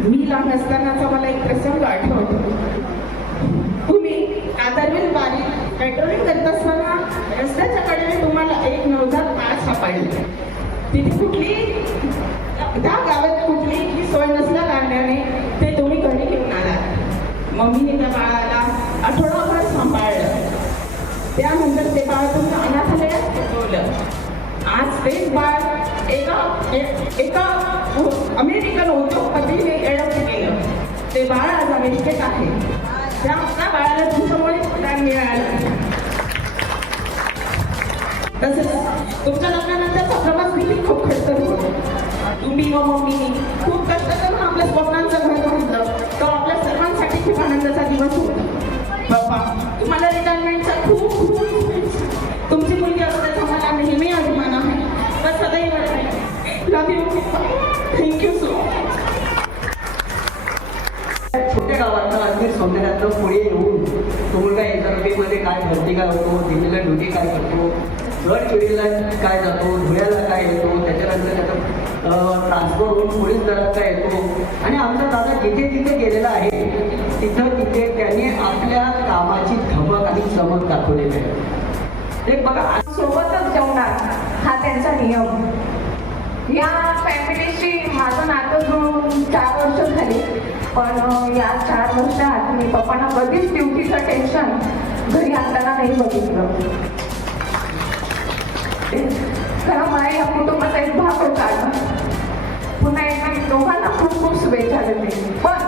मी लहान असतानाचा मला एक प्रसंग आठवतो. तुम्ही कातरवेल बारी पेट्रोलिंग करत असताना रस्त्याच्या कडेने तुम्हाला एक नवजात बाळ सापडले. तिथे कुठली त्या गावात कुठलीही सोय नसल्या कारणाने ते तुम्ही घरी घेऊन आलात. मम्मीने त्या बाळाला आठवडाभर सांभाळलं. त्यानंतर ते बाळ तुमच्या अनाथालयात ठेवलं. आज तेच बाळ एका अमेरिकन उद्योगपतीने अडवलं केलं. ते बाळ आज अमेरिकेत आहे. त्या बाळाला तुमच्यामुळे प्राण मिळाला. तसेच तुमच्या लग्नानंतरचा प्रवास देखील खूप खडतर होतो. तुम्ही व मम्मीने खूप कष्ट करून आपल्या स्वप्नांचं घर बांधलं. तो आपल्या सर्वांसाठी खूप आनंदाचा दिवस होता. बाप्पा, तुम्हाला रिटायरमेंटचा खूप खूप तुमची मुलगी असल्याचा मला नेहमी अभिमान आहे. तर सदैव love you. Thank you so much. छोट्या गावातनं अगदी सौंदर्यातनं पुढे येऊन तो मुलगा एसआरपीमध्ये काय भरती काय होतो, दिल्लीला ड्युटी काय करतो, गडचिरोलीला काय जातो, धुळ्याला काय येतो, त्याच्यानंतर त्याचा ट्रान्सफर होऊन पोलीस दलात काय येतो. आणि आमचा दादा जिथे जिथे गेलेला आहे तिथे त्याने आपल्या कामाची धमक आणि चमक दाखवलेली आहे. ते बघा, सोबतच जेवणार हा त्यांचा नियम. या फॅमिलीशी माझं नातं जुळून 4 वर्ष झाली. पण या 4 वर्षात मी पप्पांना कधीच ड्युटीचं टेन्शन घरी आणताना नाही बघितलं. खरं मला या कुटुंबाचा एक भाग होता. पुन्हा एकदा मी दोघांना खूप खूप शुभेच्छा देते. पण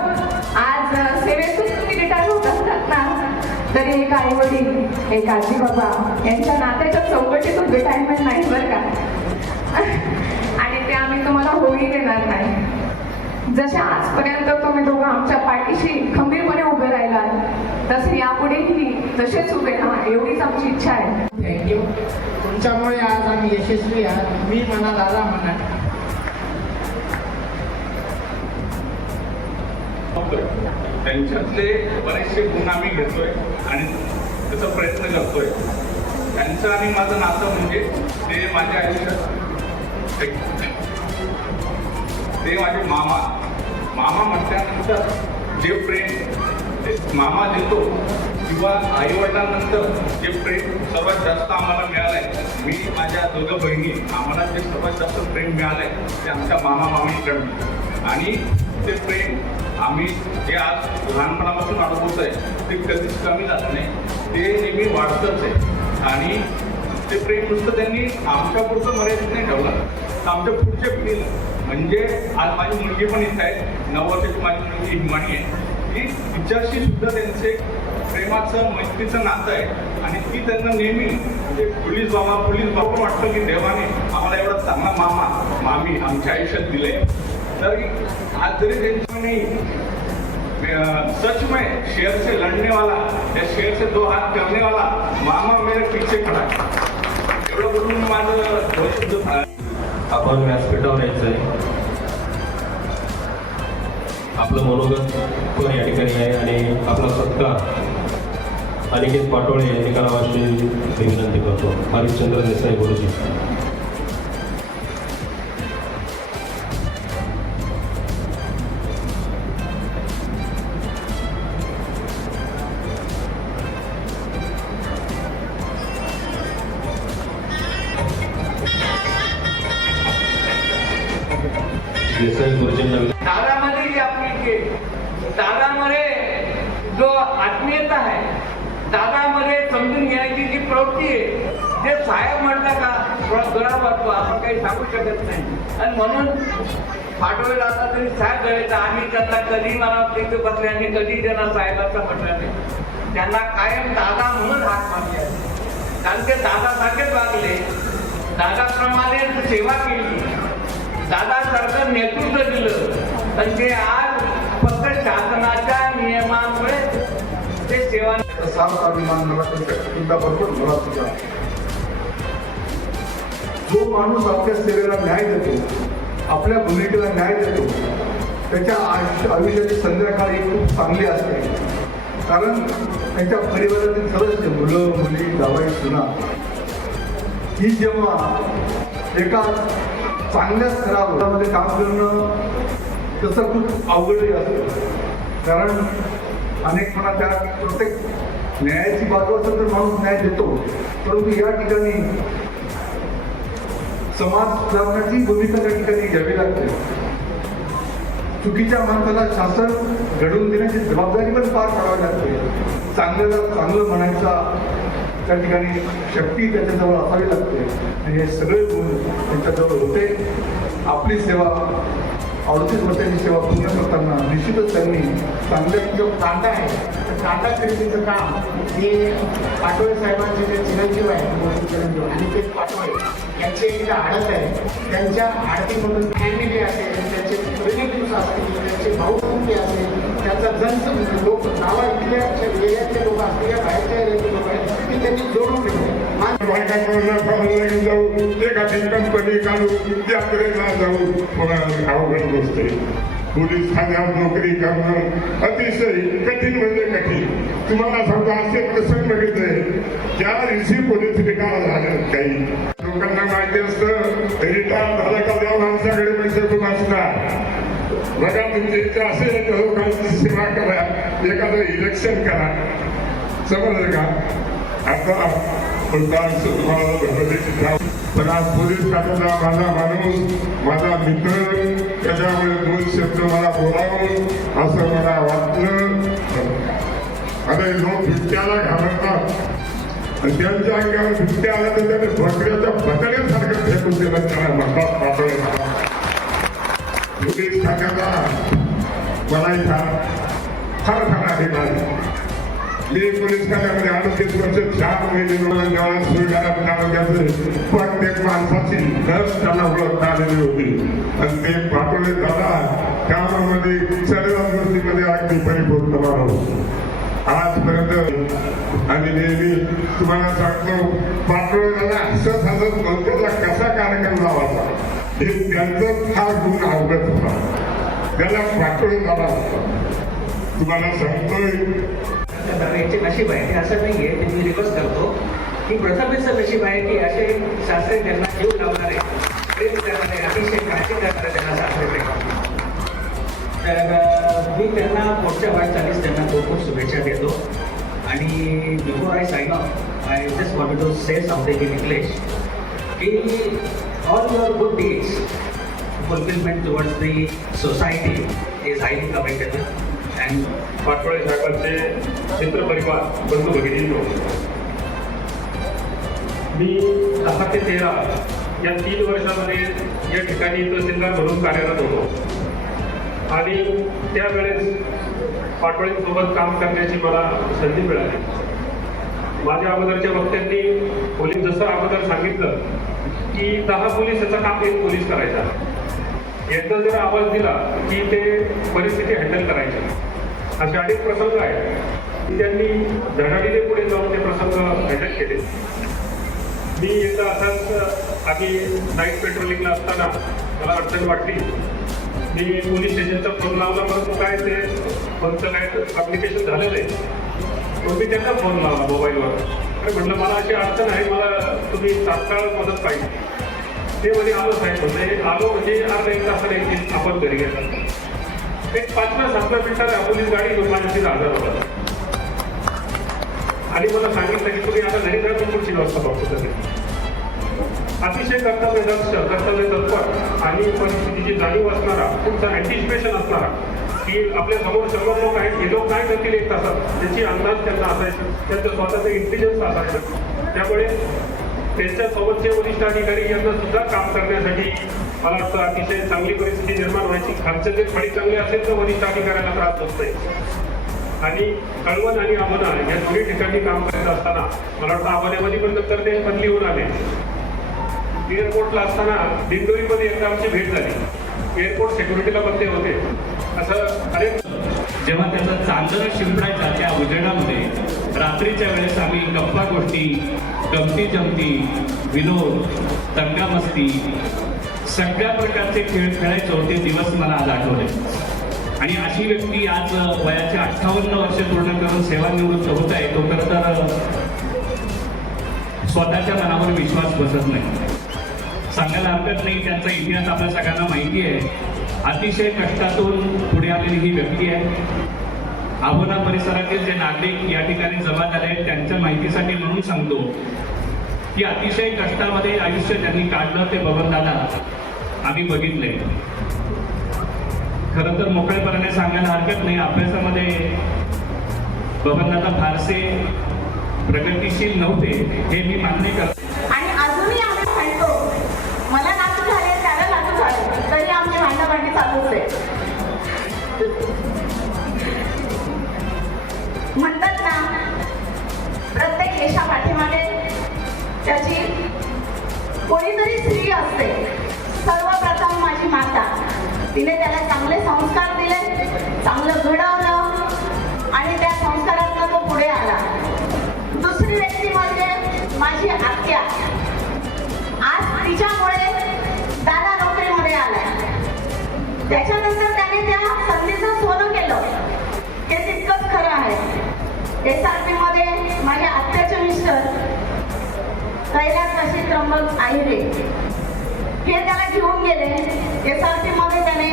आज सेवेतून तुम्ही रिटायर होत असतात ना, तरी एक आई वडील एक आजी बाबा यांच्या नात्याच्या चौकटीतून रिटायरमेंट नाही बरं का. आणि ते आम्ही तुम्हाला होई देणार नाही. जशा आजपर्यंत तुम्ही दोघं आमच्या पाठीशी खंबीरपणे उभे राहिलात तसे यापुढेही तसेच उभे राहा एवढीच आमची इच्छा आहे. थँक्यू. तुमच्यामुळे आज आम्ही यशस्वी आहात. मी म्हणा दादा म्हणा. त्यांच्यातले बरेचसे गुण आम्ही घेतोय आणि त्याचा प्रयत्न करतोय. त्यांचं आणि माझं नातं म्हणजे ते माझ्या आयुष्यात ते माझे मामा म्हटल्यानंतर जे प्रेम मामा देतो किंवा आईवडिलांनंतर जे प्रेम सर्वात जास्त आम्हाला मिळालंय, मी माझ्या दोघं बहिणी आम्हाला जे सर्वात जास्त प्रेम मिळालंय ते आमच्या मामामामींकडून. आणि ते प्रेम आम्ही जे आज लहानपणापासून अनुभवतोय ते कधीच कमी जात नाही. ते नेहमी वाढतच आहे. आणि ते प्रेम नुसतं त्यांनी आमच्या पुढचं मर्यादित नाही ठेवलं, तर आमच्या पुढच्या पिढीला म्हणजे आज माझी मुलगी पण इथं आहे. 9 वर्षाची माझी मुलगी हिमाणी आहे. की तिच्याशी सुद्धा त्यांचे प्रेमाचं मैत्रीचं नातं आहे. आणि ती त्यांना नेहमी म्हणजे पोलीस बाबा वाटतं की देवाने आम्हाला एवढा चांगला मामा मामी आमच्या आयुष्यात दिले. तर आज जरी त्यांच्या नाही सच में शेर से लड़ने वाला या शेर से 2 हाथ करने वाला मामा मेरे पीछे खड़ा. एवढं बोलून माझं आपण व्यासपीठावर यायचं आहे. आपलं मनोगत पण या ठिकाणी आहे आणि आपला सत्कार अनिकेत पाटोळे यांनी करावाशी विनंती करतो. हरिश्चंद्र देसाई गुरुजी. देसाई गुरुजींना. दादामध्ये जी आपुलकी, दादामध्ये जो आत्मीयता आहे, दादामध्ये समजून घेण्याची जी प्रवृत्ती आहे, जे साहेब म्हटलं का थोडा गळा वाटतो, आपण काही सांगू शकत नाही. आणि म्हणून पाठवले दादा तरी साहेब झाले तर आम्ही त्यांना कधी मला तिथे बसल्याने कधी त्यांना साहेबांचं म्हटलं नाही. त्यांना कायम दादा म्हणून हाक मारले आहे. कारण ते दादासारखेच वागले, दादाप्रमाणे सेवा केली, दादासारखं नेतृत्व दिलं. पण ते आज फक्त शासनाच्या नियमांमुळे ते सेवा साफ अभिमान मला तुमचा भरपूर मला तुझा. जो माणूस आपल्या सेवेला न्याय देतो, आपल्या भूमिकेला न्याय देतो, त्याच्या आयुष्याची संध्याकाळी खूप चांगली असते. कारण त्यांच्या परिवारातील सदस्य मुलं मुली जावई सुना ही जेव्हा एका चांगल्या स्तरावर काम करणं तसं खूप अवघडही असतं. कारण अनेक म्हणा त्या प्रत्येक न्यायाची बाजू असेल तर माणूस न्याय देतो, परंतु या ठिकाणी समाज सुधारण्याची भूमिका त्या ठिकाणी घ्यावी लागते. चुकीच्या माणसाला शासन घडवून देण्याची जबाबदारी पण पार पाडावी लागते. चांगल्याला चांगलं म्हणायचा त्या ठिकाणी शक्ती त्याच्याजवळ असावी लागते आणि हे सगळे गुण त्यांच्याजवळ होते. आपली सेवा 38 वर्षाची सेवा पूर्ण करताना निश्चितच त्यांनी चांगल्या जो कांदा आहे तर कांदा खरेदीचं काम हे पाटोळे साहेबांचे जे चिरंजीव आहे मोठी चिरंजीव अनिकेत पाटोळे यांची एक आडत आहे. त्यांच्या आडतीमधून फॅमिली असेल, त्यांचे रिलेटिव्स असतील, त्यांचे भाऊ कुटुंबी असेल, त्यांचा जनस लोक गावा इथल्या एरियातले लोक असतील या बाहेरच्या एरियातले लोक आहेत की त्यांनी जोडून ठेवले. कंपनी काढून यात्रेला जाऊन अवघड गोष्ट आहे. पोलीस ठाण्यात नोकरी करणं अतिशय कठीण म्हणजे कठीण. तुम्हाला सांगतो असे प्रसंग बघितले ज्या दिवशी पोलीस रिटायर झाले. काही लोकांना माहिती असतं रिटायर झालं का त्या माणसाकडे पैसे खूप असतात. बघा तुमची इच्छा असेल तर लोकांची सेवा करा, एखादं इलेक्शन करा, समजलं का? आता तुम्हाला पण आज पोलीस खात्याचा माझा माणूस, माझा मित्र, त्याच्यामुळे 2 शब्द मला बोलावं असं मला वाटलं. अरे लोक बिबट्याला घालवतात आणि त्यांच्या अंगावर बिबट्या आला तर त्याने बकऱ्याच्या बकऱ्यासारखं फेकून दिलं. त्याला म्हणतात पातळी. पोलीस खात्याचा मला इथं फार अभिमान. मी पोलीस खात्यामध्ये 38 वर्ष 4 महिने प्रत्येक माणसाची नस त्याला ओळखता आलेली होती आणि ते पाटोळे दादा कामामध्ये सगळ्या गोष्टीमध्ये अगदी परिपूर्ण मानव आजपर्यंत. आणि नेहमी तुम्हाला सांगतो पाटोळे दादा हसत हसत नंतरला कसा कार्यक्रम लावायचा हे त्यांचं फार गुण अवगत होता. त्याला पाटोळे दादा तुम्हाला सांगतोय यांचे नशीब आहे ते असं नाही आहे. ते मी रिक्वेस्ट करतो की प्रथमेचं नशीब आहे की असे शास्त्री त्यांना जीव लावणारे, प्रेम करणारे, अतिशय काळजी करणारे त्यांना शास्त्री. तर मी त्यांना पुढच्या वाटचालीस त्यांना खूप खूप शुभेच्छा देतो. आणि before I sign off I just want to say something in English की all your good deeds fulfilment towards the society is highly commendable. And Patole साहेबांचे मित्र परिवार बंधू भगिनी, मी 10 ते 13 या 3 वर्षामध्ये या ठिकाणी तहसीलदार म्हणून कार्यरत होतो आणि त्यावेळेस पाटोळेंसोबत काम करण्याची मला संधी मिळाली. माझ्या अगोदरच्या वक्त्यांनी पोलीस जसं अगोदर सांगितलं की 10 पोलीस याचं काम 1 पोलीस करायचा. एकदा जर आवाज दिला की ते परिस्थिती हँडल करायची. असे अनेक प्रसंग आहेत त्यांनी धडाडीने पुढे जाऊन ते प्रसंग हँडल केले. मी एकदा असाच आम्ही नाईट पेट्रोलिंगला असताना मला अडचण वाटली. मी पोलीस स्टेशनचा फोन लावला, परंतु काय ते फोनचं काय ॲप्लिकेशन झालेलं आहे. मग मी त्यांना फोन लावला मोबाईलवर. अरे म्हटलं मला अशी अडचण आहे, मला तुम्ही तात्काळ मदत पाहिजे. ते म्हणजे आलो साहेब म्हणजे आलो म्हणजे अर्धा 1 तासाने आपण घरी गेला. एक 5-7 मिनिटात पोलीस गाडी घेऊन माझ्याशी हजर होता आणि मला सांगितलं की तुम्ही आता घरी जा, तुम्ही पुढची व्यवस्था बघतो. अतिशय कर्तव्यदक्ष, कर्तव्य तत्पर आणि परिस्थितीची जाणीव असणारा, तुमचा अँटिसिपेशन असणारा की आपल्या समोर 100 लोक आहेत, हे लोक काय करतील 1 तासात त्याची अंदाज त्यांना असायची. त्यांचं स्वतःचं इंटेलिजन्स असायचं. त्यामुळे त्यांच्यासोबतचे वरिष्ठ अधिकारी यांना सुद्धा काम करण्यासाठी मला वाटतं अतिशय चांगली परिस्थिती निर्माण व्हायची. खालचं जर फळी चांगली असेल तर वरिष्ठ अधिकाऱ्यांना त्रास होत नाही. आणि कळवण आणि आमना या दोन्ही ठिकाणी काम करत असताना मला वाटतं आमण्यामध्ये पण नंतर ते बदली होऊन आले. एअरपोर्टला असताना दिंडोरीमध्ये एकदा आमची भेट झाली. एअरपोर्ट सिक्युरिटीला बंदे होते. असं अनेक जेव्हा त्याचं चांदणं शिंपडायचं त्या उजेडामध्ये रात्रीच्या वेळेस आम्ही गप्पा गोष्टी, गमती जमती, विनोद, दंगामस्ती सगळ्या प्रकारचे खेळ खेळायचो. ते दिवस मला आज आठवले. आणि अशी व्यक्ती आज वयाचे 58 वर्ष पूर्ण करून सेवानिवृत्त होत आहे. तो खरं तर स्वतःच्या मनावर विश्वास बसत नाही. सांगायला हरकत नाही, त्यांचा इतिहास आपल्या सगळ्यांना माहिती आहे. अतिशय कष्टातून पुढे आलेली ही व्यक्ती आहे. आभोना परिसरातील जे नागरिक या ठिकाणी जमा झाले आहेत त्यांच्या माहितीसाठी म्हणून सांगतो की अतिशय कष्टामध्ये आयुष्य त्यांनी काढलं ते बबनदादा आम्ही बघितले. खरं तर मोकळेपणाने सांगायला हरकत नाही, अभ्यासामध्ये बबनदादा फारसे प्रगतिशील नव्हते हे मी मान्य करतो. आणि अजूनही आम्ही म्हणतो मला नातू झाले त्याला नातू झाले तरी आमची भांडाभांडी चालूच आहे. म्हणतात ना प्रत्येक यशा पाठीमागे त्याची कोणीतरी स्त्री असते. सर्वप्रथम माझी माता, तिने त्याला चांगले संस्कार दिले, चांगलं घडवलं आणि त्या संस्कारातून तो पुढे आला. दुसरी व्यक्ती म्हणजे माझी आत्या. आज तिच्यामुळे दादा नोकरीमध्ये आलाय. त्याच्यानंतर त्याने त्या संधीचं सोनं केलं, हे तितकंच खरं आहे. SRP मध्ये माझ्या आत्याचे मिस्टर कैलास अशी त्र्यंबक आहिरे हे त्याला घेऊन गेले. SRP मध्ये त्याने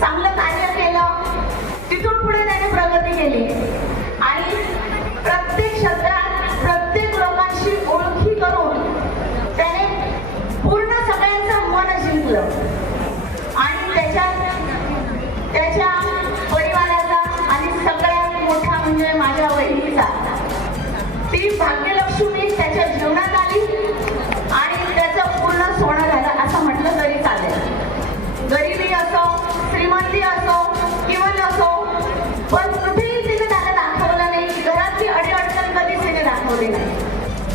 चांगलं कार्य केलं, तिथून पुढे त्याने प्रगती केली आणि प्रत्येक क्षेत्रात प्रत्येक लोकांशी ओळखी करून त्याने पूर्ण सगळ्यांचं मन जिंकलं आणि त्याच्या परिवाराचा आणि सगळ्यात मोठा म्हणजे माझ्या वहिनीचा ती भाग्यलक्ष्मी त्याच्या जीवनात आली आणि त्याचं पूर्ण सोनं झालं असं म्हटलं तरी चालेल. गरिबी असो, श्रीमंती असो किंवा नसो, पण कुठेही तिने त्याला दाखवलं नाही. घरातली अडीअडचण कधीच तिने दाखवली नाही.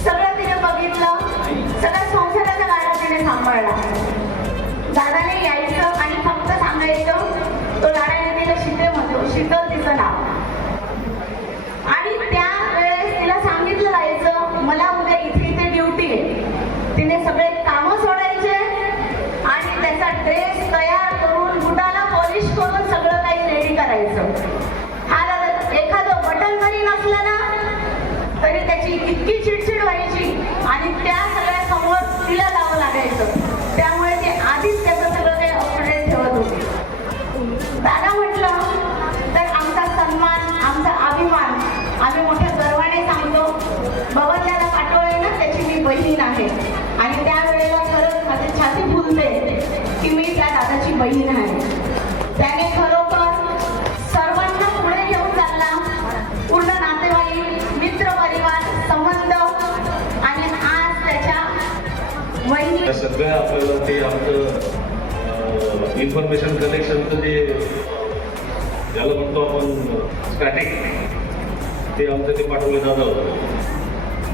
सगळं तिने बघितलं, सगळ्या संसाराचा गाडा तिने सांभाळला. दादाने यायचं आणि फक्त सांगायचं, तो लाडाने तिला शीतल म्हणतो, शीतल तिचं नाव. आणि त्यावेळेस तिला सांगितलं जायचं मला उद्या इथे इथे ड्युटी आहे. तिने सगळे कामं सोडायचे आणि त्याचा ड्रेस तयार करून बुटाला पॉलिश करून सगळं काही रेडी करायचं. हा एखादं बटन जरी नसलं ना तरी त्याची इतकी चिडचिड व्हायची आणि त्या सगळ्या समोर तिला जावं लागायचं. त्यामुळे ती आधीच त्याचं सगळं काही अपडेट ठेवत होती. दादा म्हटलं तर आमचा सन्मान, आमचा अभिमान आम्ही मोठ्या गर्वाने सांगतो. बबनदादा पाटोळे ना त्याची मी बहीण आहे आणि त्यावेळेला खरंच माझी छाती फुलते की मी त्या दादाची बहीण आहे. त्याने खरोखर सर्वांना पुढे घेऊन चालला. पूर्ण नातेवाईक, मित्र परिवार, संबंध आणि आज त्याच्या वहिनी सगळं आपल्याला ते आमचं इन्फॉर्मेशन कलेक्शनचं जे ज्याला म्हणतो आपण स्टॅटिक, ते आमचं ते पाठवले दादा होतं.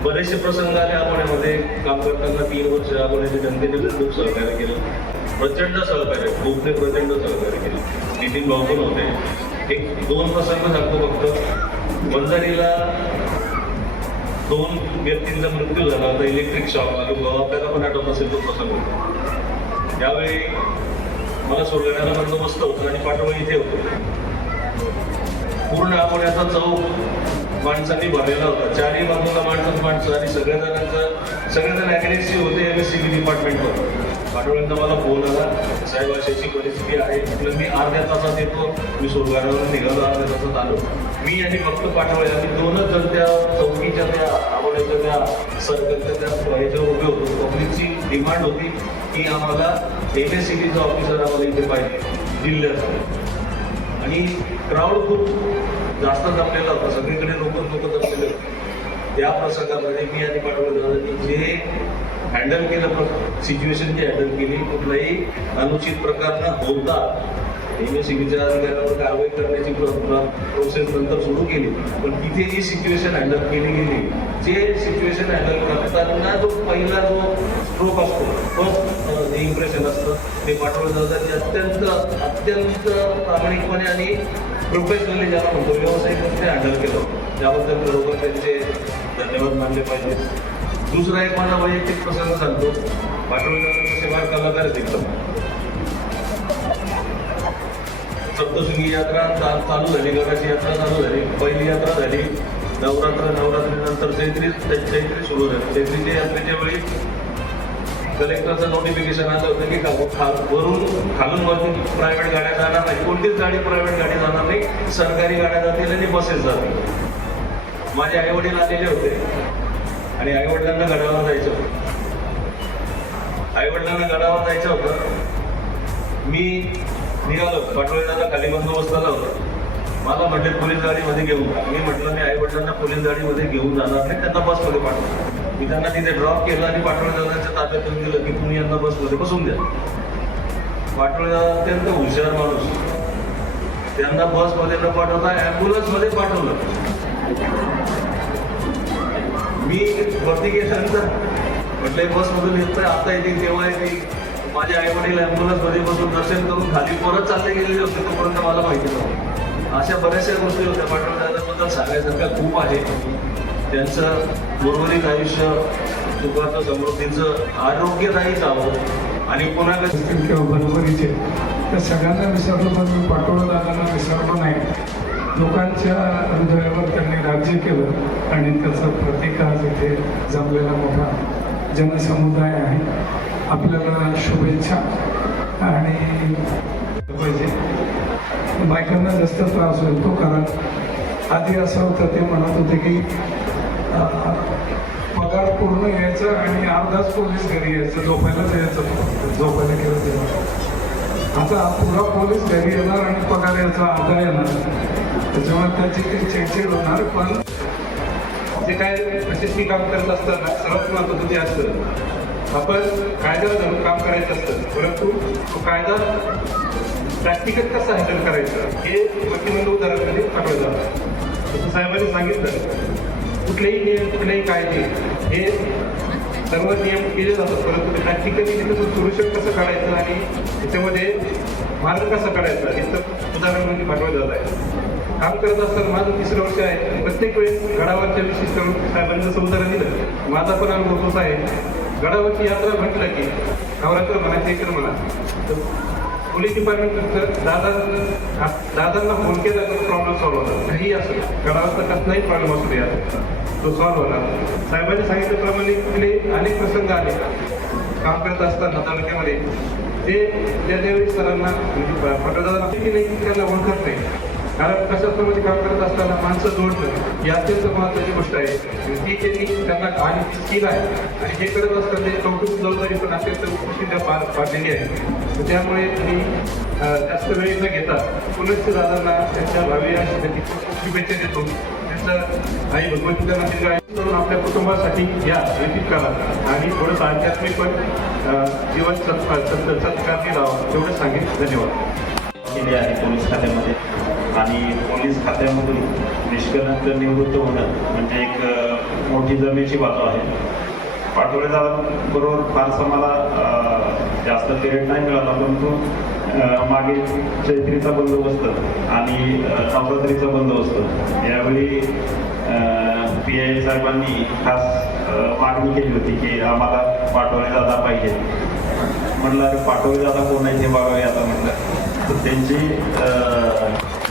बरेचसे प्रसंग आले आगोण्यामध्ये काम करताना. 3 वर्ष आगोण्याच्या जनतेने खूप सहकार्य केलं, प्रचंड सहकार्य, खूपने प्रचंड सहकार्य केलं. नितीन भाऊ पण होते. 1-2 प्रसंग सांगतो फक्त. बंजारीला 2 व्यक्तींचा मृत्यू झाला होता इलेक्ट्रिक शॉक. आपल्याला पण आठवत असेल तो प्रसंग होता. त्यावेळी मला सोडण्याला बंदोबस्त होतं आणि पाठवणी इथे होतो. पूर्ण आगोण्याचा चौक माणसांनी भरलेला होता. 4ही बाजूला माणसं आणि सगळेजण ॲग्रेसिव्ह होते MSCB डिपार्टमेंटवर. पाठवण्याचा मला फोन आला, साहेब अशी परिस्थिती आहे. म्हटलं मी अर्ध्या तासात येतो. मी सोडगाड्यावरून निघालो, अर्ध्या तासात आलो. मी आणि फक्त पाठवले आम्ही 2च जण त्या चौकीच्या त्या आगोण्याच्या त्या सर्कलच्या त्या ह्याच्यावर उभे होतो. पब्लिकची डिमांड होती की आम्हाला MSCBचा ऑफिसर आम्हाला इथे पाहिजे जिल्ह्याचा. आणि क्राऊड खूप जास्त जमलेला होता, सगळीकडे लोक जमलेले होते. त्या प्रसंगामध्ये मी आणि पाठवले जे हँडल केलं, सिच्युएशन जी हँडल केली, कुठलाही अनुचित प्रकार न होता MSCBच्या अधिकाऱ्यांवर कारवाई करण्याची प्रोसेस नंतर सुरू केली. पण तिथे जी सिच्युएशन हँडल केली गेली, जे सिच्युएशन हँडल करताना जो पहिला जो स्ट्रोक असतो, फर्स्ट जे इम्प्रेशन असतं ते पाठवलं जातं. ते अत्यंत प्रामाणिकपणे आणि प्रोफेशनली ज्याला म्हणतो व्यावसायिक ते हँडल केलं. त्याबद्दल बरोबर त्यांचे धन्यवाद मानले पाहिजे. दुसरा एक माझा वैयक्तिक प्रसंग सांगतो. पाठवलेला सेवा कलाकार दिसतो. सप्तशृंगी यात्रा चालू झाली, गडाची यात्रा चालू झाली. पहिली यात्रा झाली नवरात्रीनंतर चैत्री सुरू झाली. चैत्रीच्या यात्रेच्या वेळी कलेक्टरचं नोटिफिकेशन आलं होतं की वरून खालून वरती प्रायव्हेट गाड्या जाणार नाही, कोणतीच प्रायव्हेट गाडी जाणार नाही, सरकारी गाड्या जातील आणि बसेस जातील. माझे आईवडील आलेले होते आणि आईवडिलांना गडावर जायचं होतं. मी निघालो, पाटोळेला खाली बंदोबस्ताला होता. मला म्हटले पोलीस गाडीमध्ये घेऊन जा. मी म्हटलं मी आईवडिलांना पोलीस गाडीमध्ये घेऊन जाणार नाही, त्यांना बसमध्ये पाठवलं. मी त्यांना तिथे ड्रॉप केलं आणि पाटोळे दादांच्या ताब्यात देऊन दिलं की तुम्ही यांना बसमध्ये बसून द्या. पाटोळे दादा अत्यंत हुशार माणूस, त्यांना बसमध्ये न पाठवता ॲम्ब्युलन्समध्ये पाठवलं. मी वरती गेल्यानंतर म्हटलं बसमधून येत नाही, आता येतील तेव्हा येतील. माझे आई वडील ॲम्ब्युलन्समध्ये बसून दर्शन करून खाली परत चालले गेलेले होते, तोपर्यंत मला माहिती नव्हतं. अशा बऱ्याचशा गोष्टी होत्या. पाटोळे दादाबद्दल सांगायसारख्या खूप आहे. त्यांचं उर्वरित आयुष्य सुखाचं, समृद्धीचं, आरोग्यदायी जावं आणि पुन्हा किंवा बरोबरीचे त्या सगळ्यांना विसरलो, पण मी पाटोळे दादांना विसरलो नाही. लोकांच्या हृदयावर त्यांनी राज्य केलं आणि त्याचं प्रतीक आज इथे जमलेला मोठा जनसमुदाय आहे. आपल्याला शुभेच्छा. आणि पाहिजे बायकांना जास्त त्रास होईल तो, कारण आधी असं होतं, ते म्हणत होते की पगार पूर्ण यायचं आणि अर्धाच पोलीस घरी यायचं, झोपायलाच यायचं, झोपायला गेलं तेव्हा. आता पुरा पोलीस घरी येणार आणि पगार यायचा अर्धा येणार, त्याच्यामुळे त्याची ती चिडचिड होणार. पण जे काय प्रशासकीय काम करत असताना सर्वात महत्त्वाचं जे असतं, आपण कायद्याला धरून काम करायचं असतं, परंतु तो कायदा प्रॅक्टिकल कसं हँडल करायचं हे व्यक्तिमत्व उदाहरणामध्ये पाठवलं जातं. जसं साहेबांनी सांगितलं, कुठलेही नियम, कुठलेही कायदे हे सर्व नियम केले जातात, परंतु ते प्रॅक्टिकली त्याचं सोल्युशन कसं काढायचं आणि त्याच्यामध्ये मार्ग कसा काढायचा हे तर उदाहरणामध्ये पाठवलं जात आहे. काम करत असताना माझं 3रं वर्ष आहे. प्रत्येक वेळेस गडावरच्या विशेष करून साहेबांनी जसं उदाहरण दिलं, माझा पण अनुभव तोच आहे. गडावरची यात्रा म्हटलं की नवरात्र म्हणा, चैत्र म्हणा, तर पोलीस डिपार्टमेंट दादांना फोन केला तर प्रॉब्लेम सॉल्व्ह होता. काही असं गडावरचा कसलाही प्रॉब्लेम असू द्या तो सॉल्व्ह होणार. साहेबांनी सांगितल्याप्रमाणे कुठले अनेक प्रसंग आले काम करत असताना तालुक्यामध्ये, ते त्यावेळी सरांना म्हणजे पटदादांना त्यांना ओळखत नाही. कारण प्रशासनामध्ये काम करत असताना माणसं जोडणं ही अत्यंत महत्त्वाची गोष्ट आहे. ती त्यांनी त्यांना आणि स्किल आहे आणि हे करत असताना ते कौटुंबिक जबाबदारी पण अत्यंत उत्कृष्टरित्या पार पाडलेली आहे. तर त्यामुळे मी जास्त वेळ न घेता पुनश्च दादांना त्यांच्या भावी शुभेच्छा देतो. त्यांचं आई भगवती त्यांना दीर्घायुष्य करून आपल्या कुटुंबासाठी या व्यतीत करा आणि थोडंसं आध्यात्मिक पण जीवन सत्कारणी राहावं एवढं सांगेन. धन्यवाद. केले आहे पोलीस खात्यामध्ये आणि पोलीस खात्यामधून निष्कलंक निवृत्त होणं म्हणजे एक मोठी जमेची बाजू आहे. पाटोळे दादाबरोबर फारसा मला जास्त पिरियड नाही मिळाला, परंतु मागे चैत्रीचा बंदोबस्त आणि नवरात्रीचा बंदोबस्त यावेळी PI साहेबांनी खास मागणी केली होती की आम्हाला पाटोळे दादा पाहिजे. म्हटलं अरे पाटोळे दादा कोण आहे ते बघावे आता म्हटलं. तर त्यांची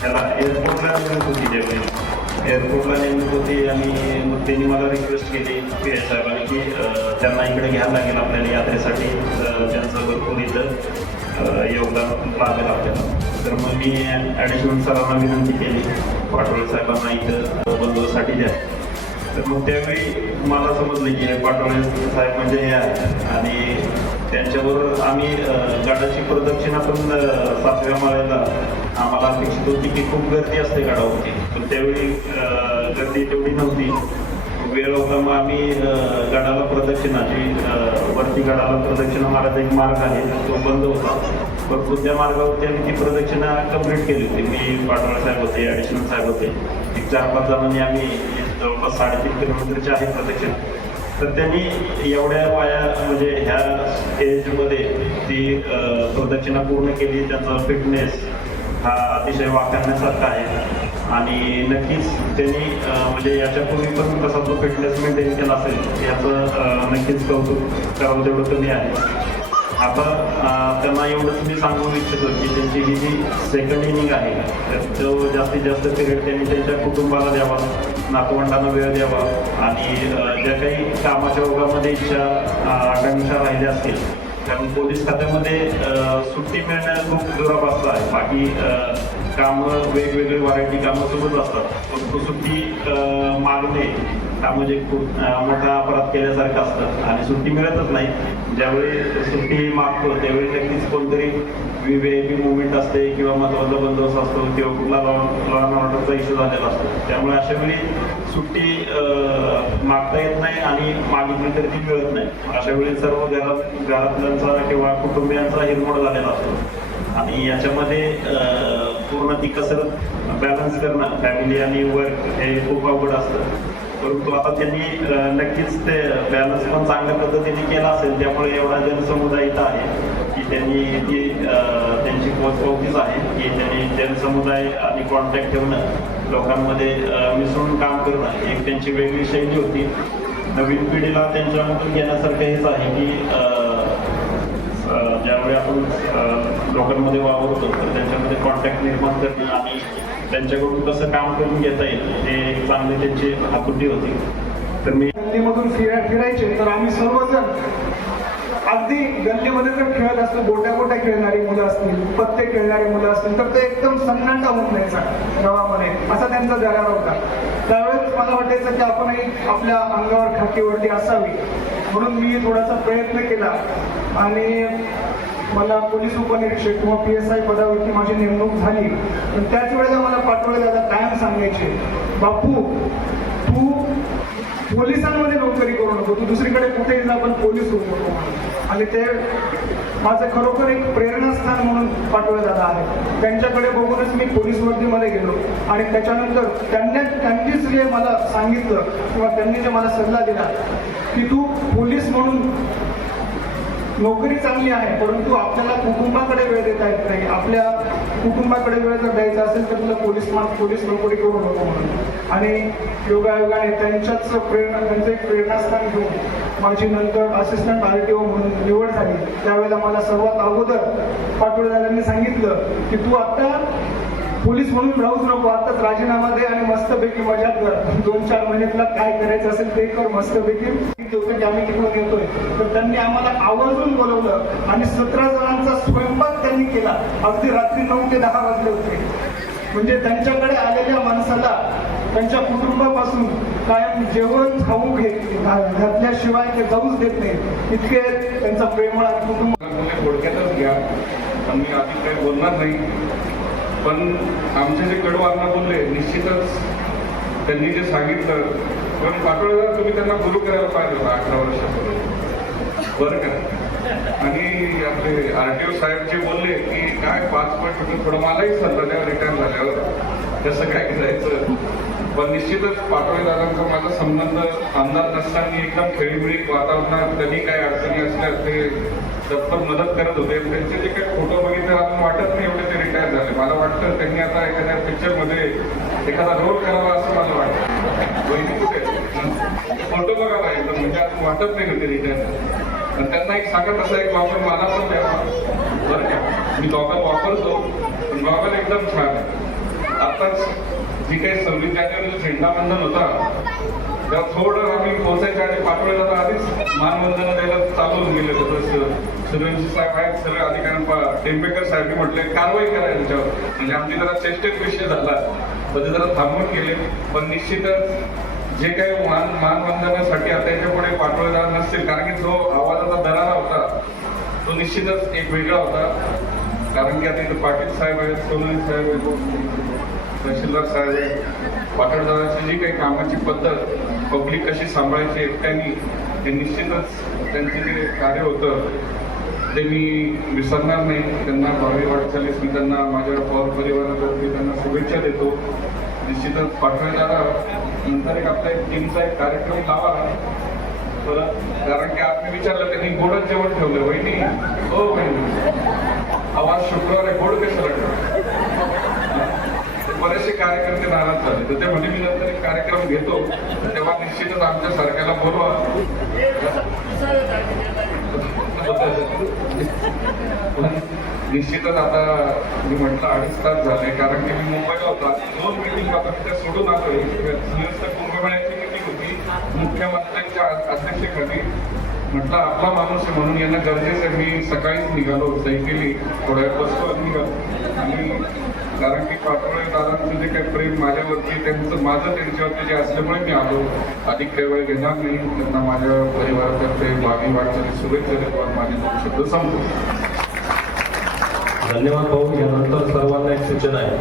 त्याला एअरपोर्टला नेमत होती, त्यावेळी एअरपोर्टला नेमत होती आणि मग त्यांनी मला रिक्वेस्ट केली PI साहेबांनी की त्यांना इकडे घ्यायला लागेल आपल्याला यात्रेसाठी, त्यांचं भरपूर इथं योगदान लागेल आपल्याला. तर मग मी ॲडिशनल सरांना विनंती केली पाटोळे साहेबांना इथं बंदोबस्तासाठी द्या. तर मग त्यावेळी मला समजलं की पाटोळे साहेब म्हणजे हे आहे आणि त्यांच्याबरोबर आम्ही गडाची प्रदक्षिणा पण 7व्या माळ्याला आम्हाला अपेक्षित होती की खूप गर्दी असते गडावरती, पण त्यावेळी गर्दी तेवढी नव्हती, वेळ होता. मग आम्ही गडाला प्रदक्षिणा जी वरती गडाला प्रदक्षिणा मारायचा एक मार्ग आहे तो बंद होता, परंतु त्या मार्गावरती आम्ही ती प्रदक्षिणा कंप्लीट केली होती. मी पाटोळे साहेब होते, ॲडिशनल साहेब होते, एक 4-5 जणांनी आम्ही जवळपास 3.5 किलोमीटरची आहे प्रदक्षिणा. तर त्यांनी एवढ्या वाया म्हणजे ह्या एजमध्ये ती प्रदक्षिणा पूर्ण केली. त्यांचा फिटनेस हा अतिशय वाखाणण्यासारखा आहे आणि नक्कीच त्यांनी म्हणजे याच्यापूर्वी पण कसा तो फिटनेस मेंटेन केला असेल याचं नक्कीच कौतुक करावं तेवढं कमी आहे. आता त्यांना एवढंच मी सांगू इच्छितो की त्यांची ही जी सेकंड इनिंग आहे तर तो जास्तीत जास्त पिरियड त्यांनी त्यांच्या कुटुंबाला द्यावा, नातवंडांना वेळ द्यावा आणि ज्या काही कामाच्या ओघामध्ये इच्छा आकांक्षा राहिल्या असतील, कारण पोलीस खात्यामध्ये सुट्टी मिळणं खूप दुरापास्त आहे. बाकी कामं वेगवेगळे व्हरायटी कामं सुरूच असतात, परंतु सुट्टी मागणे हा म्हणजे खूप मोठा अपराध केल्यासारखं असतं आणि सुट्टी मिळतच नाही. ज्यावेळी सुट्टी मागतो त्यावेळी नक्कीच कोणतरी VIP मुवमेंट असते किंवा महत्त्वाचा बंदोबस्त असतो किंवा कुठला लॉ अँड ऑर्डरचा इश्यू झालेला असतो. त्यामुळे अशा वेळी सुट्टी मागता येत नाही आणि मागितली तरी ती मिळत नाही. अशा वेळी सर्व घरातल्यांचा किंवा कुटुंबियांचा हिरमोड झालेला असतो आणि याच्यामध्ये पूर्ण ती कसरत बॅलन्स करणं फॅमिली आणि वर्क हे खूप अवघड असतं. परंतु आता त्यांनी नक्कीच ते बॅलन्स पण चांगल्या पद्धतीने केला असेल, त्यामुळे एवढा जनसमुदाय इथं आहे की त्यांनी ती त्यांची पोचपावतीच आहे की त्यांनी जनसमुदाय आणि कॉन्टॅक्ट ठेवणं, लोकांमध्ये मिसळून काम करणं एक त्यांची वेगळी शैली होती. नवीन पिढीला त्यांच्यामधून घेण्यासारखं हेच आहे की ज्यावेळी आपण लोकांमध्ये वावरतो तर त्यांच्यामध्ये कॉन्टॅक्ट निर्माण करणं आणि त्यांच्याकडून कसं काम करून घेता येईल ते एक चांगली त्यांची आकृती होती. तर मी गल्लीमधून फिरायचे तर आम्ही सर्वजण अगदी गल्लीमध्ये जर खेळत असतो, गोट्या खेळणारी मुलं असतील, पत्ते खेळणारी मुलं असतील तर ते एकदम सन्नाटा होऊन जायचा गावामध्ये, असा त्यांचा दरार होता. त्यावेळेस मला वाटायचं की आपणही आपल्या अंगावर खाकीवरती असावी, म्हणून मी थोडासा प्रयत्न केला आणि मला पोलीस उपनिरीक्षक किंवा PSI पदावरती माझी नेमणूक झाली. पण त्याच वेळेला मला पाठवले दादा कायम सांगायचे, बापू तू पोलिसांमध्ये नोकरी करू नको, तू दुसरीकडे कुठेही जा पण पोलीस होऊ नको. आणि ते माझं खरोखर एक प्रेरणास्थान म्हणून पाठवले दादा आहे. त्यांच्याकडे बघूनच मी पोलीस वर्दीमध्ये गेलो आणि त्याच्यानंतर त्यांनीच जे मला सांगितलं किंवा त्यांनी जे मला सल्ला दिला की तू पोलीस म्हणून नोकरी चांगली आहे, परंतु आपल्याला कुटुंबाकडे वेळ देता येत नाही. आपल्या कुटुंबाकडे वेळ जर द्यायचा असेल तर तुला पोलीस नोकरी करू नको म्हणून. आणि योगायोगाने त्यांच्याच त्यांचं एक प्रेरणास्थान घेऊन माझी नंतर असिस्टंट RTO म्हणून निवड झाली. त्यावेळेला मला सर्वात अगोदर पाटोळेदारांनी सांगितलं की तू आता पोलीस म्हणून राहूच नको, आताच राजीनामा दे आणि मस्तपैकी मजा कर. 2-4 महिने तुला काय करायचं असेल ते कर मस्तपैकी. की आम्ही तिकडून येतोय तर त्यांनी आम्हाला आवर्जून बोलवलं आणि 17 जणांचा स्वयंपाक त्यांनी केला. अगदी रात्री 9 ते 10 वाजले होते. म्हणजे त्यांच्याकडे आलेल्या माणसाला त्यांच्या कुटुंबापासून कायम जेवण खाऊ घातल्याशिवाय ते जाऊच देत नाही, इतके त्यांचा प्रेमळ आणि कुटुंब. थोडक्यातच घ्या, मी आधी काही बोलणार नाही. पण आमचे जे कडवांना बोलले निश्चितच त्यांनी जे सांगितलं, पण पाटोळेदार तुम्ही त्यांना गुरु करायला पाहिजे होता 18 वर्षापूर्वी, बरं का. आणि आपले RTO साहेब जे बोलले की काय 5 पॉईंट थोडं मलाही सल्ला द्या रिटायर झाल्यावर कसं काय जायचं. पण निश्चितच पाटोळेदारांचा माझा संबंध आमदार नसताना एकदम खेळीमेळी वातावरणात कधी काय अडचणी असल्या ते तत्पर मदत करत होते. त्यांचे जे काही फोटो बघितले आपण वाटत नाही एवढे ते रिटायर झाले. मला वाटतं त्यांनी आता एखाद्या पिक्चरमध्ये एखादा रोल करावा असं मला वाटतं. वहिनी कुठे फोटो बघावा एकदम, म्हणजे असं वाटत नाही होते रिटायर. पण त्यांना एक सांगत असा एक वापर मला पण द्यावा, बरं का. मी गॉगल वापरतो पण गॉगल एकदम छान आहे. आताच जी काही 26 जानेवारीचा झेंडावंदन होता तेव्हा थोडं आम्ही पोहोचायच्या आधी पाटोळेदार आधीच मानवंदना द्यायला चालवून गेले होते. सूर्यवंशी साहेब आहेत, सगळे अधिकारी टेंबेकर साहेब म्हटले कारवाई करा त्यांच्यावर. म्हणजे आमची जरा चेष्टेत विषय झाला तर ते जरा थांबून गेले. पण निश्चितच जे काही मानवंदनासाठी आता याच्या पुढे पाटोळेदार नसतील, कारण की जो आवाजाचा दरारा होता तो निश्चितच एक वेगळा होता. कारण की आता इथे पाटील साहेब आहेत, सोनवणे साहेब आहेत, तहसीलदार साहेब आहेत. पाटोळेदाराची जी काही कामाची पद्धत, पब्लिक कशी सांभाळायची एकट्याने, हे निश्चितच त्यांचे जे कार्य होतं ते मी विसरणार नाही. त्यांना भावी वाटचालीस मी त्यांना माझ्या पवार परिवारातर्फे त्यांना शुभेच्छा देतो. निश्चितच पाटोळेदार नंतर एक आपल्या टीमचा एक कार्यक्रम लावा परत, कारण की आज मी विचारलं त्यांनी गोडच जेवण ठेवलं. वहिनी हो वहिनी आवाज शुक्रवार आहे, गोड कशाला ठेवलं. बरेचसे कार्यकर्ते नाराज झाले तर ते म्हणजे मी नंतर एक कार्यक्रम घेतो तेव्हा निश्चितच आमच्या सारख्याला बोलवा. पण निश्चितच आता मी म्हटलं 2.5 तास झाले, कारण की मी मुंबईला होता, 2 मीटिंग होता, त्या सोडून आलोय. कुंभमेळ्याची मीटिंग होती मुख्यमंत्र्यांच्या अध्यक्षतेखाली. म्हटलं आपला माणूस आहे म्हणून यांना गरजेचं आहे. मी सकाळीच निघालो, सही केली, थोड्या वेळ बसलो आणि निघालो. आणि कारण की पाटोळे दादांचं जे काही प्रेम माझ्यावरती, त्यांचं माझं त्यांच्यावरती जे असल्यामुळे मी आलो. अधिक काही वेळ घेणार नाही. त्यांना माझ्या परिवारातर्फे भावी वाटचाली शुभेच्छा देतो आणि माझे 2 शब्द संपतो. धन्यवाद भाऊ. यानंतर सर्वांना एक सूचना आहे.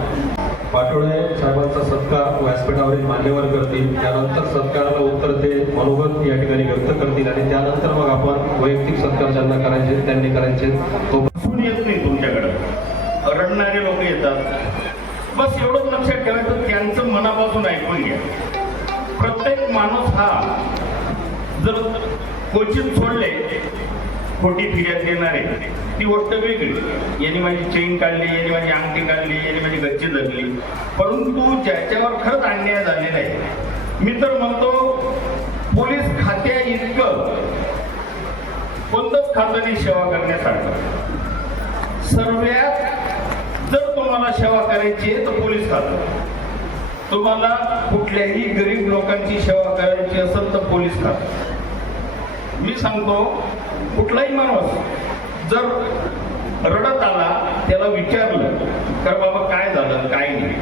पाटोळे साहेबांचा सत्कार व्यासपीठावरील मान्यवर करतील. त्यानंतर सत्काराला उत्तर ते मनोगत या ठिकाणी व्यक्त करतील आणि त्यानंतर मग आपण वैयक्तिक सत्कार ज्यांना करायचे त्यांनी करायचे. तो सून येत नाही तुमच्याकडे, रडणारे लोक येतात. बस एवढंच लक्षात ठेवायचं, त्यांचं मनापासून ऐकून घ्या. प्रत्येक माणूस हा जर क्वचित सोडले खोटी फिर्याद देणारे, ती गोष्ट वेगळी. यांनी माझी चेन काढली, यांनी माझी अंगठी काढली, यांनी माझी गच्ची धरली. परंतु ज्याच्यावर खरंच अन्याय झालेला आहे, मी तर म्हणतो पोलीस खात्या इतकं कोणतंच खातं नाही सेवा करण्यासारखं. सर्वात जर तुम्हाला सेवा करायची आहे तर पोलीस खातं. तुम्हाला कुठल्याही गरीब लोकांची सेवा करायची असेल तर पोलीस खातं. मी सांगतो, कुठलाही माणूस जर रडत आला, त्याला विचारलं तर बाबा काय झालं काय नाही,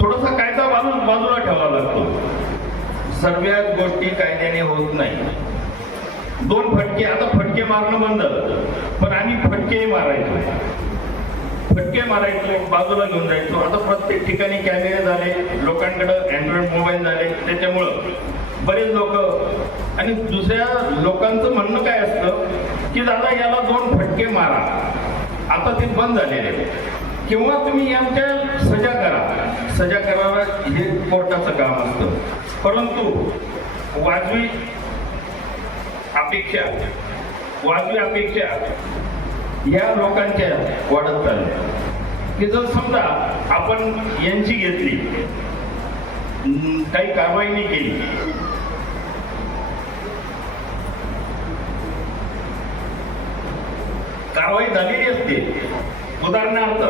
थोडासा कायदा बाजूला ठेवावा लागतो. सर्वच गोष्टी कायद्याने होत नाही. 2 फटके, आता फटके मारणं बंद झालं, पण आम्ही फटके मारायचो, बाजूला घेऊन जायचो. आता प्रत्येक ठिकाणी कॅमेरे झाले, लोकांकडे अँड्रॉइड मोबाईल झाले, त्याच्यामुळं बरेच लोक. आणि दुसऱ्या लोकांचं म्हणणं काय असतं की दादा याला 2 फटके मारा, आता ते बंद झालेले. किंवा तुम्ही आमच्या सजा करायला हे कोर्टाचं काम असतं. परंतु वाजवी अपेक्षा ह्या लोकांच्या वाढत चालल्या. की जर समजा आपण यांची घेतली, काही कारवाई नाही केली, कारवाई झालेली असते. उदाहरणार्थ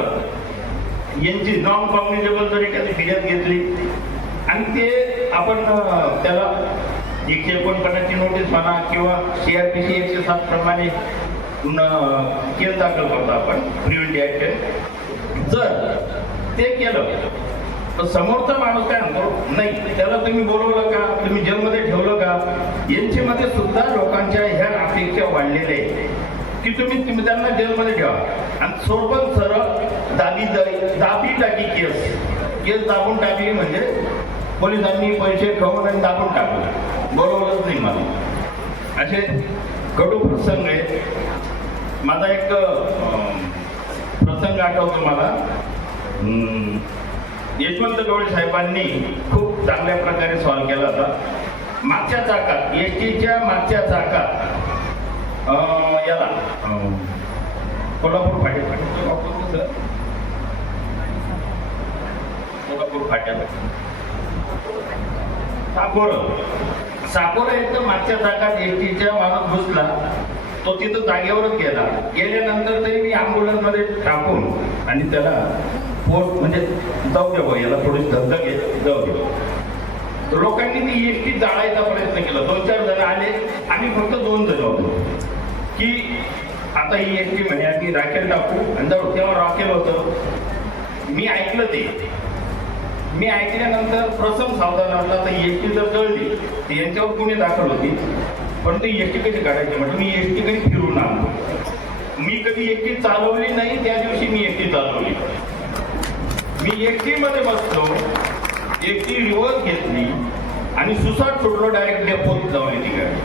यांची नॉन कॉग्निजेबल जर एखादी फिर्याद घेतली आणि ते आपण त्याला 149 ची नोटीस म्हणा किंवा CRPC 107 प्रमाणे केस दाखल करतो आपण, प्रिव्हेंटिव्ह ऍक्शन. जर ते केलं तर समोरचा माणूस काय म्हणतो, नाही त्याला तुम्ही बोलवलं का, तुम्ही जेलमध्ये ठेवलं का. यांच्यामध्ये सुद्धा लोकांच्या ह्या अपेक्षा वाढलेल्या आहेत की तुम्ही त्यांना जेलमध्ये ठेवा. आणि सोबत सरळ दाबी टाकी केस दाबून टाकली म्हणजे पोलिसांनी पैसे खाऊन आणि दाबून टाकलं, बोलवलंच नाही मला. असे कडू प्रसंग आहेत. माझा एक प्रसंग आठवतो मला. यशवंत गवळी साहेबांनी खूप चांगल्या प्रकारे सॉल्व्ह केला होता. मागच्या चाकात, एसटीच्या मागच्या चाकात याला कोल्हापूर फाट्याला साकोरा एकदम मागच्या चाकात एसटीच्या माणूस घुसला. तो तिथं जागेवरच गेला. गेल्यानंतर तरी मी अँब्युलन्स मध्ये टाकून आणि त्याला पोस्ट म्हणजे जाऊ दे भाऊ, याला थोडी धंदा घे, जाऊ दे. लोकांनी ती एसटी जाळायचा प्रयत्न केला. 2-4 जण आले, आम्ही फक्त 2 जण होतो की आता ही एसटी म्हणे आम्ही राखेल टाकू आणि जाऊ. तेव्हा राखेल होतं. मी ऐकलं ते. मी ऐकल्यानंतर प्रसंग सावधान वाटला. तर एसटी जर जळली तर यांच्यावर गुन्हे दाखल होती. पण ती एसटी कशी काढायची म्हटलं मी एसटी कधी फिरून आणलो. मी कधी एसटी चालवली नाही. त्या दिवशी मी एसटी चालवली. मी एसटी मध्ये बसलो, एसटी रिव्हर्स घेतली आणि सुसाट सोडलो, डायरेक्ट डेपोत जाऊन ती गाडी.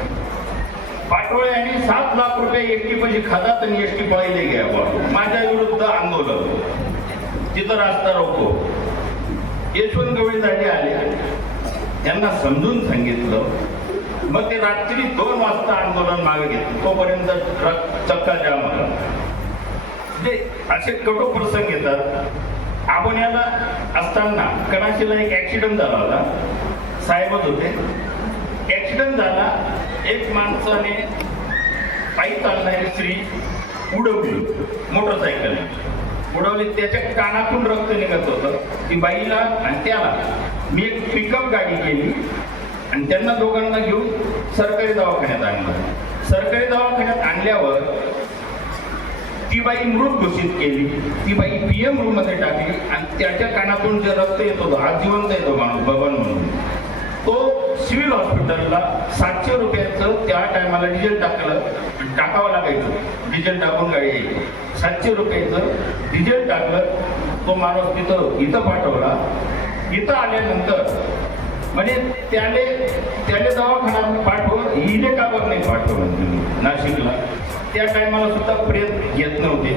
पाटोळे यांनी 7 लाख रुपये एसटी पैसे खातात आणि एसटी पळायला घ्या. माझ्या विरुद्ध आंदोलन, तिथं रास्ता रोको. यशवंत गवळी साहेब आले, त्यांना समजून सांगितलं. मग ते रात्री 2 वाजता आंदोलन मागे घेतलं. तोपर्यंत चक्का जाम होता. असे कठोर प्रसंग येतात. आपण याला असताना कणाशीला एक ऍक्सिडेंट झाला होता. साहेबच होते. ऍक्सिडेंट झाला. एक माणसाने पायी चालणारी स्त्री उडवली मोटरसायकल उडवली. त्याच्या कानातून रक्त निघत होतं. ती बाईला आणि त्याला मी एक पिकअप गाडी केली आणि त्यांना दोघांना घेऊन सरकारी दवाखान्यात आणलं. सरकारी दवाखान्यात आणल्यावर ती बाई मृत घोषित केली. ती बाई PM रूम मध्ये टाकली आणि त्याच्या कानातून जे रक्त येत होतं, आज जिवंत येतो माणूस बबन म्हणून, तो सिव्हिल हॉस्पिटलला 700 रुपयाचं त्या टायमाला डिझेल टाकावं लागायचं. डिझेल टाकून गाडी यायची. 700 रुपयाचं डिझेल टाकलं. तो माणूस इथं पाठवला. इथं आल्यानंतर म्हणजे त्याने दवाखान्यात पाठवून हिने काबर नाही पाठवलं तुम्ही नाशिकला. त्या टायमाला सुद्धा प्रेत घेत नव्हते.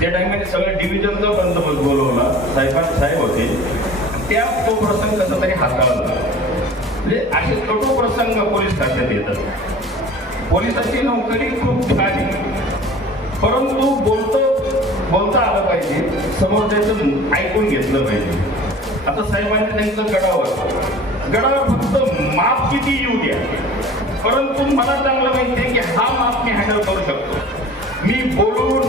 त्या टायमाने सगळ्या डिव्हिजनचा बंदोबस्त बोलवला. साहेब होते. त्या तो प्रसंग कसा तरी हाताळला. म्हणजे असे कटू प्रसंग पोलीस खात्यात येतात. पोलिसाची नोकरी खूप छान आहे, परंतु बोलता आलं पाहिजे, समोर त्याचं ऐकून घेतलं पाहिजे. आता साहेबांनी त्यांचं गडावर फक्त माप किती येऊ द्या, परंतु मला चांगलं माहिती आहे की हा माप मी हँडल करू शकतो. मी बोलून